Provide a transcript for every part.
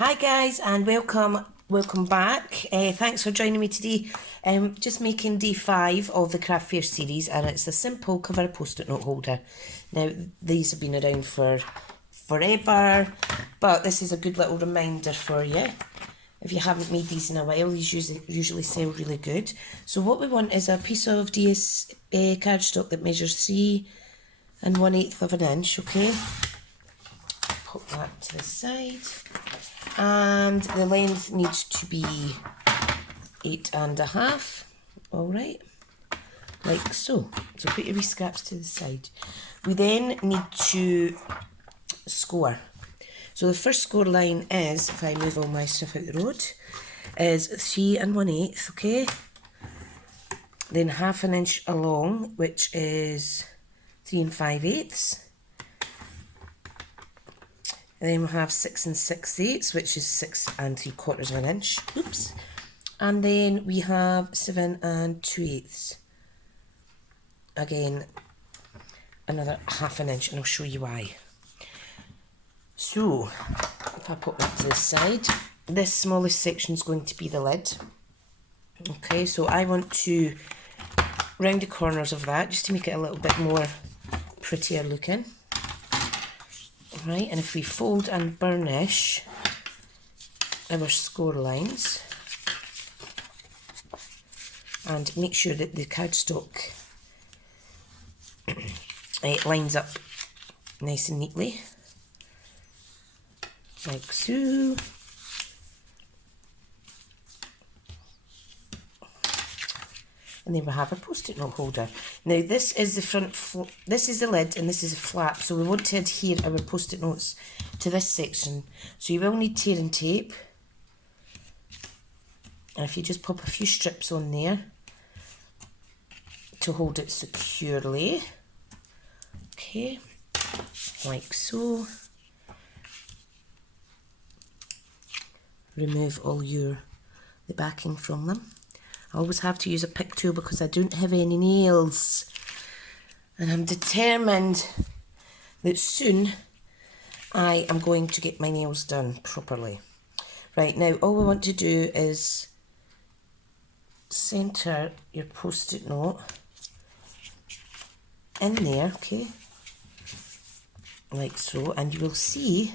Hi guys, and welcome back. Thanks for joining me today. Just making day 5 of the Craft Fair series, and it's a simple cover post-it note holder. Now these have been around for forever, but this is a good little reminder for you. If you haven't made these in a while, these usually sell really good. So what we want is a piece of DS cardstock that measures 3 1/8 of an inch, okay? Put that to the side. And the length needs to be 8.5, alright, like so. So put your wee scraps to the side. We then need to score. So the first score line is, if I move all my stuff out the road, is 3 1/8, okay? Then 1/2 inch along, which is 3 5/8. And then we'll have 6 6/8, which is 6 3/4 of an inch. Oops. And then we have 7 2/8. Again, another 1/2 inch, and I'll show you why. So, if I put that to the side, this smallest section is going to be the lid. Okay, so I want to round the corners of that just to make it a little bit more prettier looking. Right, and if we fold and burnish our score lines and make sure that the cardstock lines up nice and neatly, like so. And then we have a post-it note holder. Now this is the front, this is the lid and this is a flap, so we want to adhere our post-it notes to this section. So you will need tearing tape. And if you just pop a few strips on there to hold it securely. Okay, like so. Remove all the backing from them. I always have to use a pick tool because I don't have any nails, and I'm determined that soon I am going to get my nails done properly. Right, now all we want to do is centre your post-it note in there, okay, like so, and you will see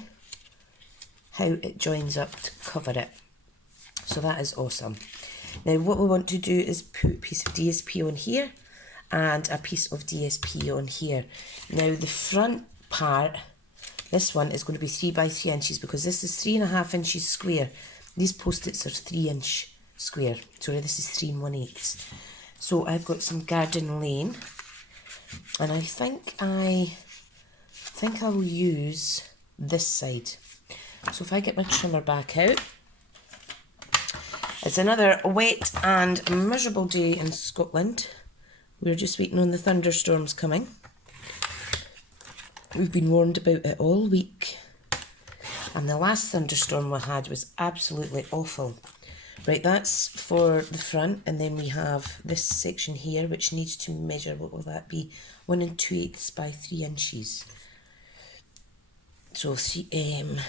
how it joins up to cover it. So that is awesome. Now what we want to do is put a piece of DSP on here and a piece of DSP on here. Now the front part, this one is going to be 3 by 3 inches because this is 3 1/2 inches square. These post-its are 3 inch square. Sorry, this is 3 1/8. So I've got some Garden Lane, and I think I will use this side. So if I get my trimmer back out, it's another wet and miserable day in Scotland. We're just waiting on the thunderstorms coming. We've been warned about it all week. And the last thunderstorm we had was absolutely awful. Right, that's for the front, and then we have this section here which needs to measure, what will that be? 1 2/8 by 3 inches. So 1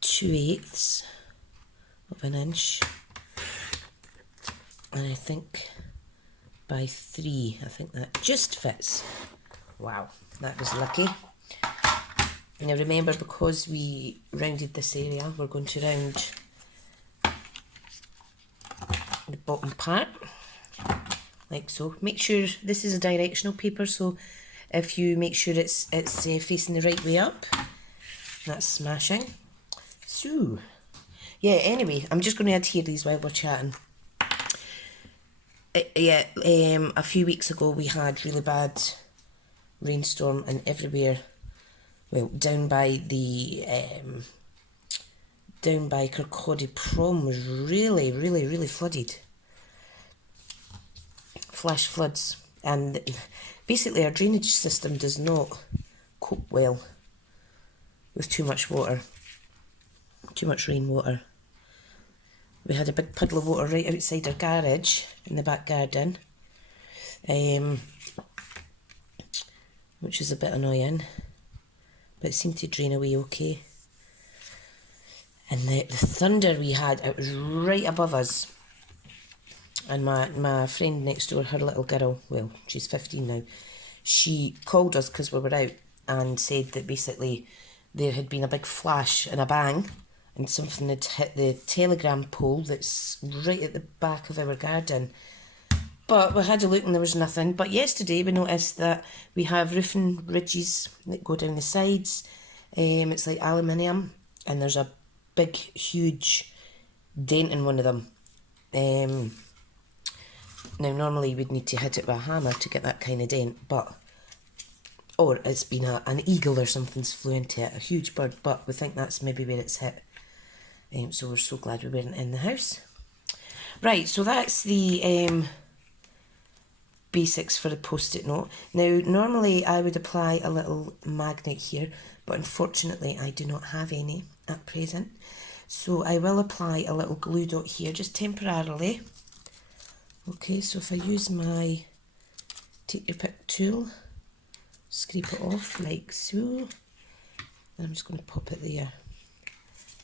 2/8 of an inch, and I think by 3, I think that just fits. Wow, that was lucky. Now remember, because we rounded this area, we're going to round the bottom part like so. Make sure this is a directional paper, so if you make sure it's facing the right way up, that's smashing. So yeah, anyway, I'm just going to adhere these while we're chatting. A few weeks ago we had really bad rainstorm, and everywhere, well, down by Kirkcaldy Prom was really flooded. Flash floods, and basically our drainage system does not cope well with too much water. Too much rainwater. We had a big puddle of water right outside our garage in the back garden, which is a bit annoying, but it seemed to drain away okay. And the thunder we had, it was right above us. And my friend next door, her little girl, well, she's 15 now, she called us because we were out and said that basically there had been a big flash and a bang and something had hit the telegram pole that's right at the back of our garden. But we had a look and there was nothing. But yesterday we noticed that we have roofing ridges that go down the sides. It's like aluminium and there's a big, huge dent in one of them. Now normally we'd need to hit it with a hammer to get that kind of dent, or it's been an eagle or something's flew into it, a huge bird, but we think that's maybe where it's hit. So we're so glad we weren't in the house. Right, so that's the basics for the post-it note. Now normally I would apply a little magnet here, but unfortunately I do not have any at present. So I will apply a little glue dot here, just temporarily. Okay, so if I use my take your pick tool, scrape it off like so, and I'm just going to pop it there.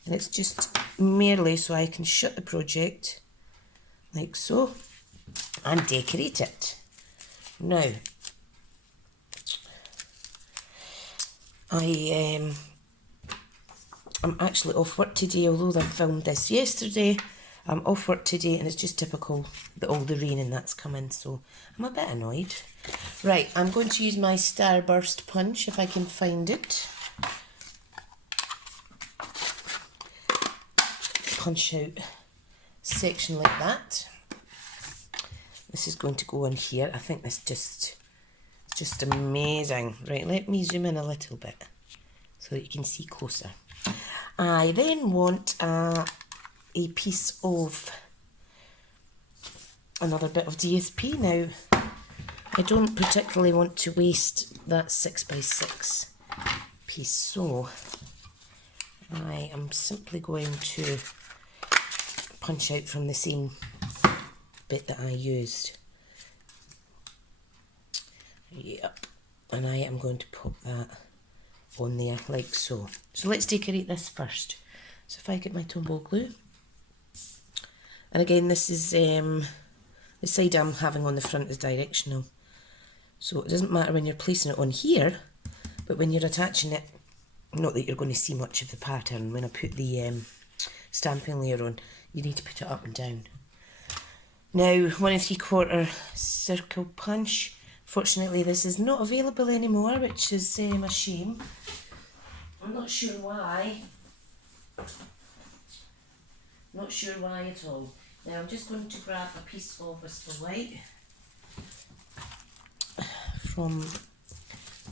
And it's just merely so I can shut the project like so and decorate it. Now, I'm actually off work today, although I filmed this yesterday. I'm off work today and it's just typical that all the rain and that's coming, so I'm a bit annoyed. Right, I'm going to use my Starburst punch if I can find it. Punch out section like that. This is going to go on here. I think this just amazing. Right, let me zoom in a little bit so that you can see closer. I then want a piece of another bit of DSP. Now I don't particularly want to waste that 6x6 piece, so I am simply going to punch out from the same bit that I used. Yep, and I am going to pop that on there like so. So let's decorate this first. So if I get my Tombow glue, and again this is the side I'm having on the front is directional, so it doesn't matter when you're placing it on here, but when you're attaching it, not that you're going to see much of the pattern when I put the stamping layer on, you need to put it up and down. Now 1 3/4 circle punch. Fortunately this is not available anymore, which is a shame. I'm not sure why. Not sure why at all. Now I'm just going to grab a piece of Whisper White from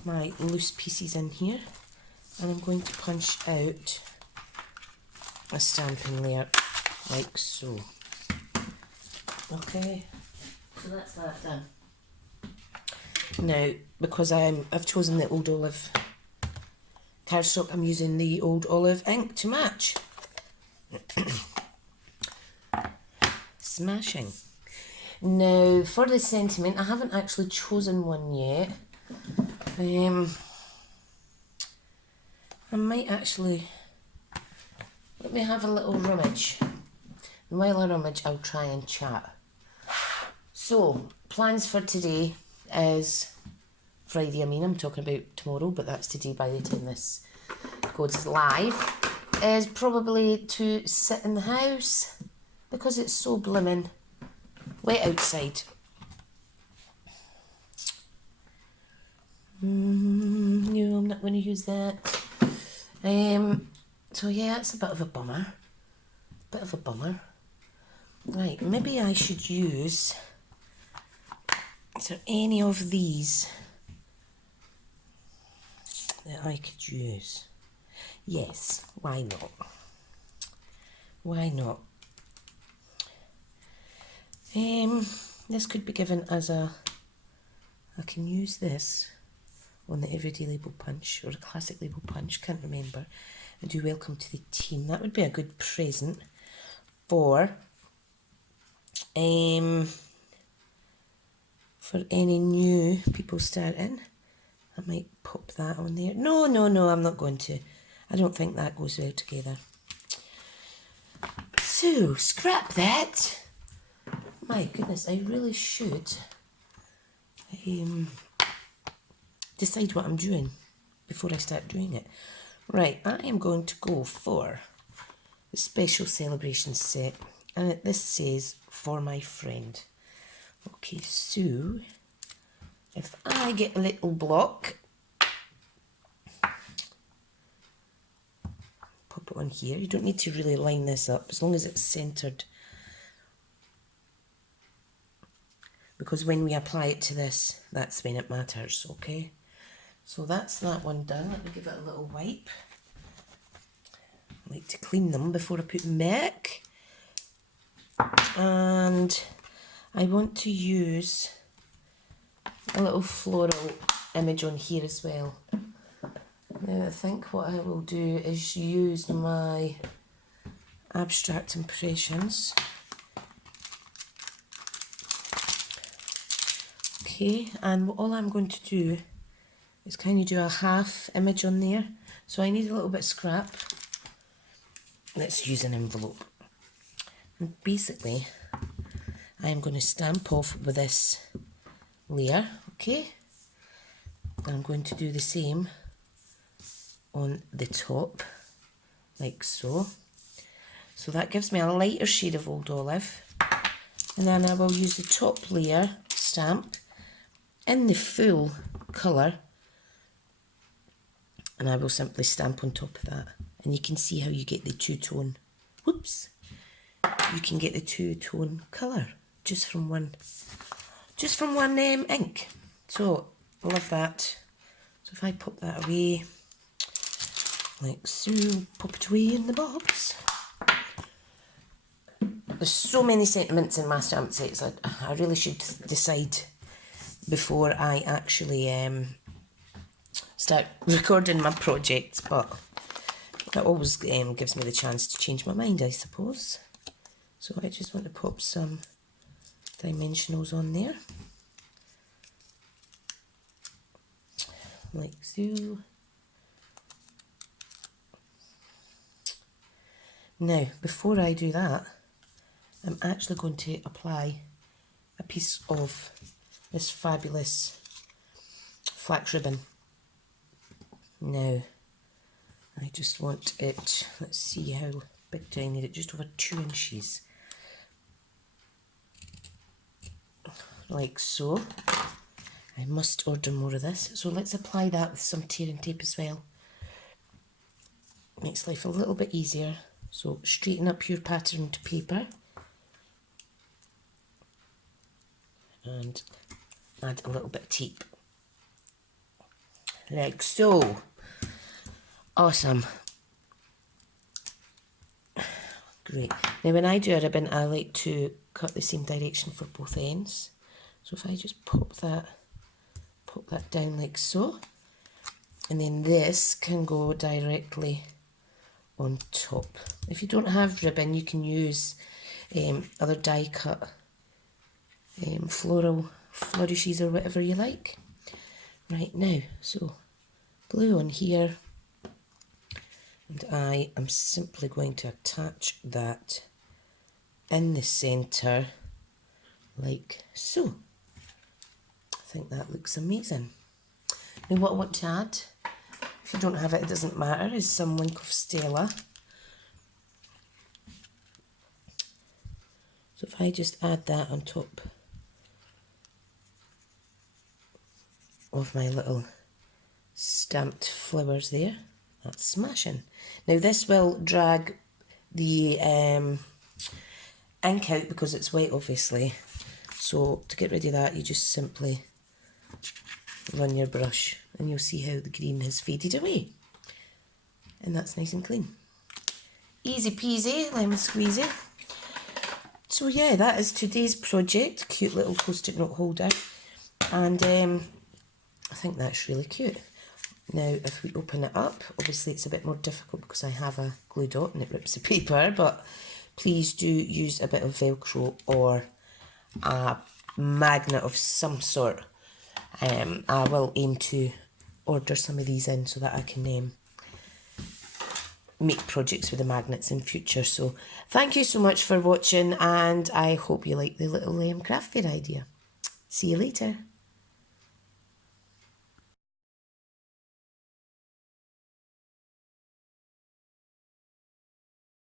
my loose pieces in here, and I'm going to punch out a stamping layer like so. Okay, so that's that done. Now, because I've chosen the Old Olive cardstock, I'm using the Old Olive ink to match. Smashing. Now, for the sentiment, I haven't actually chosen one yet. I might actually... Let me have a little rummage. And while I rummage, I'll try and chat. So, plans for today is Friday. I mean, I'm talking about tomorrow, but that's today by the time this goes live. Is probably to sit in the house because it's so blimmin' wet outside. No, I'm not going to use that. So yeah, it's a bit of a bummer. Right, maybe I should use... Is there any of these that I could use? Yes, why not? Why not? This could be given as a... I can use this on the Everyday Label Punch or a Classic Label Punch, can't remember. And do welcome to the team. That would be a good present for any new people starting. I might pop that on there. No, I'm not going to. I don't think that goes well together. So, scrap that. My goodness, I really should decide what I'm doing before I start doing it. Right, I am going to go for the special celebration set, and this says for my friend. Okay, so if I get a little block, pop it on here. You don't need to really line this up as long as it's centered, because when we apply it to this, that's when it matters. Okay, so that's that one done. Let me give it a little wipe. I like to clean them before I put them back. And I want to use a little floral image on here as well. Now I think what I will do is use my abstract impressions. Okay, and all I'm going to do is kind of do a half image on there. So I need a little bit of scrap. Let's use an envelope. And basically, I'm going to stamp off with this layer, okay? I'm going to do the same on the top, like so. So that gives me a lighter shade of Old Olive. And then I will use the top layer stamp in the full colour, and I will simply stamp on top of that. And you can see how you get the two-tone, whoops, you can get the two-tone colour just from one ink. So I love that. So if I pop that away, like so, pop it away in the box. There's so many sentiments in my stamp sets. I really should decide before I actually start recording my projects, but that always gives me the chance to change my mind, I suppose. So I just want to pop some dimensionals on there, like so. Now, before I do that, I'm actually going to apply a piece of this fabulous flax ribbon. Now, I just want it, let's see how big do I need it, just over 2 inches. Like so. I must order more of this. So let's apply that with some tearing tape as well. Makes life a little bit easier. So straighten up your pattern to paper. And add a little bit of tape. Like so. Awesome. Great. Now when I do a ribbon, I like to cut the same direction for both ends. So if I just pop that down like so, and then this can go directly on top. If you don't have ribbon, you can use other die cut floral flourishes or whatever you like. Right now, so glue on here, and I am simply going to attach that in the centre like so. I think that looks amazing. Now what I want to add, if you don't have it, it doesn't matter, is some Wink of Stella. So if I just add that on top of my little stamped flowers there, that's smashing. Now this will drag the ink out because it's wet obviously. So to get rid of that, you just simply run your brush and you'll see how the green has faded away. And that's nice and clean. Easy peasy, lemon squeezy. So yeah, that is today's project. Cute little post-it note holder. And I think that's really cute. Now if we open it up, obviously it's a bit more difficult because I have a glue dot and it rips the paper, but please do use a bit of Velcro or a magnet of some sort. I will aim to order some of these in so that I can make projects with the magnets in future. So thank you so much for watching, and I hope you like the little craft fair idea. See you later.